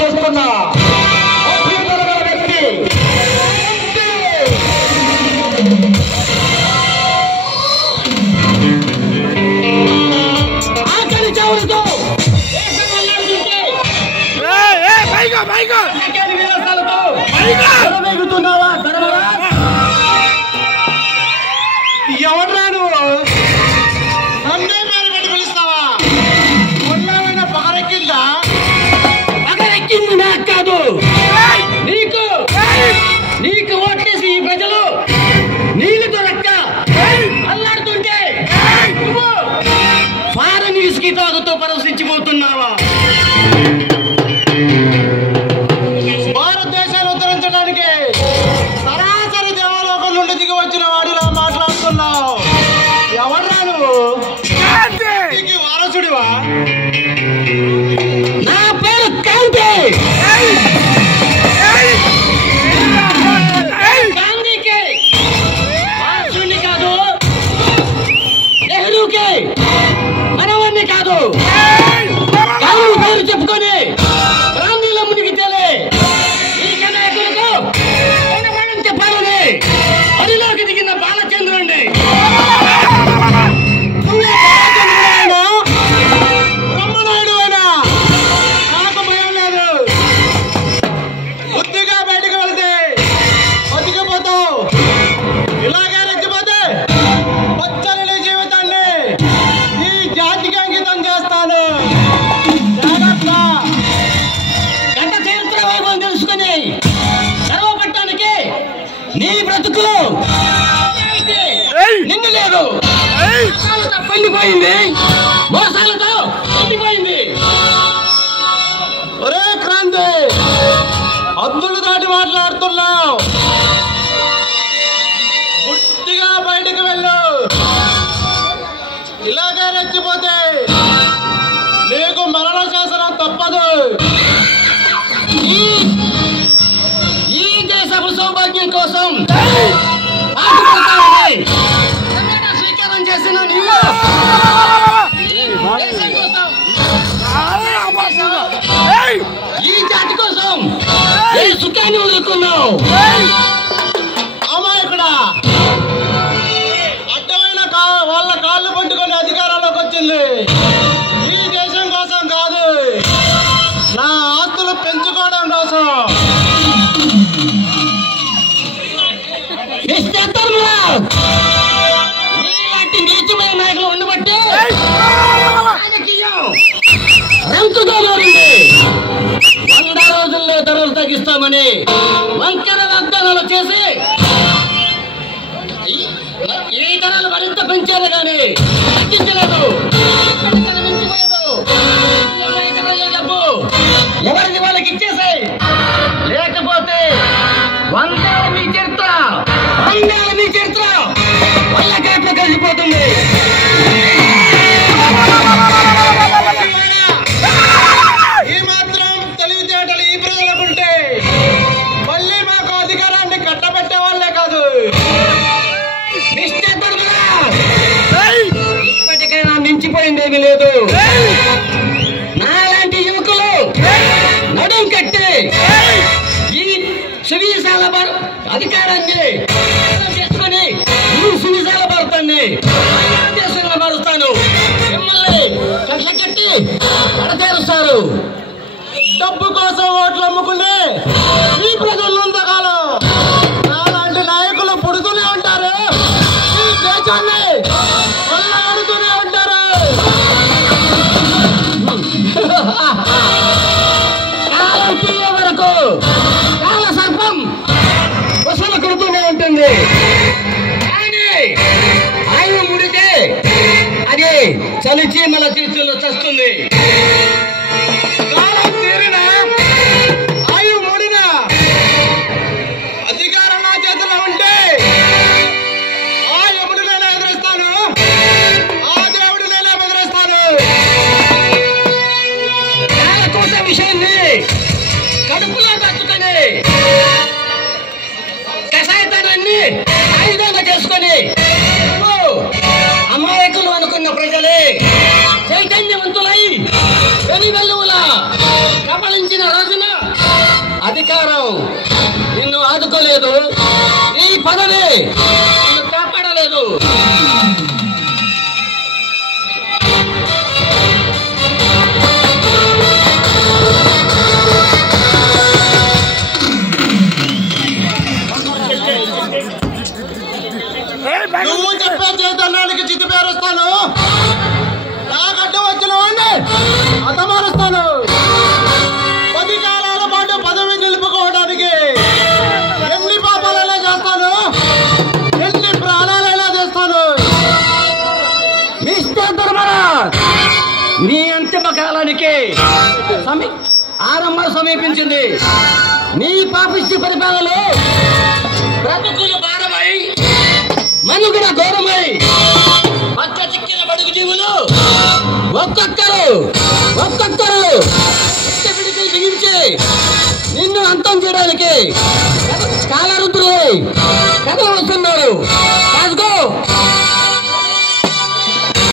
చేస్తున్నా వ్యక్తి ఆకలి చావులతో వేగుతున్నావా? ఎవడ్రా నువ్వు? నన్నే పేరు పెట్టి పిలుస్తావా? ఒళ్ళమైన పగరెక్కిందా? పగరెక్కింది నాకు కాదు, నీకు. నీకు ఓట్లేసి ఈ ప్రజలు నీళ్ళతో రక్క అల్లాడుతుంటే నువ్వు ఫారెన్ విస్కీ తాగుతూ పరవశించిపోతున్నావా? భారతదేశాన్ని ఉద్ధరించడానికి సరాసరి దేవలోకం నుండి దిగి వచ్చిన వాడిలా మాట్లాడుతున్నావు. ఎవడ్రా నువ్వు? వారసుడివా? నా పేరు కాంతి. గాంధీకి వారసుడిని కాదు, నెహ్రూకి మనవన్ని కాదు. గాంధీ పేరు చెప్పుకొని గాంధీలో మునిగితేలే ఈ నాయకులకు చెప్పాలని అడిలోకి దిగిన బాలచంద్రుడిని. బ్రహ్మనాయుడు అయినా నాకు భయం లేదు. బుద్ధిగా బయటకు వెళితే బతికిపోతావు. ఇలాగే రెచ్చిపోతే పచ్చని నీ జీవితాన్ని ఈ జాతికి అంకితం చేస్తాను. జాగ్రత్త. గంట చరిత్ర వైభవం తెలుసుకుని గర్వపడటానికి నీ బ్రతుకులు నిన్ను లేదు. పండిపోయింది, మోసాలతో పండిపోయింది. ఒరే క్రాంతి, హద్దులు దాటి మాట్లాడుతున్నావు. బుద్ధిగా బయటకు వెళ్ళు. ఇలాగే రెచ్చిపోతే నీకు మరణ శాసనం తప్పదు. ఈ దేశపు సౌభాగ్యం కోసం స్వీకారం చేసిన నీవు దేశం కోసం, ఈ జాతి కోసం ఈ సుఖాన్ని వదులుకున్నావు. అమాయకుడా, అడ్డమైన వాళ్ళ కాళ్ళు పట్టుకొని అధికారంలోకి వచ్చింది ఈ దేశం కోసం కాదు, నా ఆస్తులు పెంచుకోవడం కోసం. నీలాంటి నీచమైన నాయకులు ఉండబట్టే రాజకీయం రంకుగా మారింది. 100 రోజుల్లో ధరలు తగ్గిస్తామని వంకర వాగ్దానాలు చేసి ఈ ధరలు మరింత పెంచారు కానీ తగ్గించలేదు. ఎవరిది వాళ్ళకి ఇచ్చేసాయి, లేకపోతే 100 ఏళ్ళ మీ చరిత్ర వాళ్ళ కాట్లో కలిసిపోతుంది. ఈ మాత్రం తెలివితేటలు ఈ ప్రజలకుంటే మళ్ళీ మాకు అధికారాన్ని కట్టబెట్టే వాళ్ళే కాదు. ఇప్పటికైనా మించిపోయిందేమీ లేదు. నాలాంటి యువకులు నడుం కట్టి ఈ సువిశాల అధికారాన్ని చేసుకొని సువిశాల భారతాన్ని దేశంగా మారుస్తాను. మిమ్మల్ని కట్ల కట్టి అడతేరుస్తారు. డబ్బు కోసం ఓట్లు అమ్ముకునే ఈ ప్రజలంతకాలం నాలాంటి నాయకులు పుడుతూనే ఉంటారు. ఈ దేశాన్ని కొల్లగొడుతూనే ఉంటారు. కాలం తీయే వరకు కాల సర్పం వసూలు కొడుతూనే ఉంటుంది. కానీ ఆయువు ముడితే అది చలిచి మన చేతుల్లో చస్తుంది. కాలం తీరిన ఆయువు ముడిన అధికారం నా చేతిలో ఉంటే ఆ యముడినైనా ఎదురిస్తాను, ఆ దేవుడినైనా బెదిరిస్తాను. కాలకోట విషయాన్ని కడుపులో దాచుకొని కషాయతనాన్ని ఆయుధంగా చేసుకొని అమాయకులు అనుకున్న ప్రజలే చైతన్యవంతులై వెలువెల్లువల కబలించిన రోజున అధికారం నిన్ను ఆదుకోలేదు, నీ పదవి నిన్ను కాపాడలేదు. నువ్వు చెప్పే చైతన్యానికి చిత్తు పేరుస్తాను. నాకట్టు వచ్చిన వాడిని అతమారుస్తాను. 10 కాలాల పాటు పదవి నిలుపుకోవడానికి ఎన్ని పాపాలైనా చేస్తాను, ఎన్ని ప్రాణాలైనా చేస్తాను. మిస్టర్ ధర్మరాజ్, నీ అంతిమ కాలానికి ఆరంభం సమీపించింది. నీ పాపిష్టి పరిపాలనలో బ్రతుకులు భారమై, మనుగడ ఘోరమై, పచ్చ చిక్కిన బడుగు జీవులు ఒక్కొక్కరు పిడికి బిగించి నిన్ను అంతం చేయడానికి కాలరుతులు కథలు వస్తున్నారు.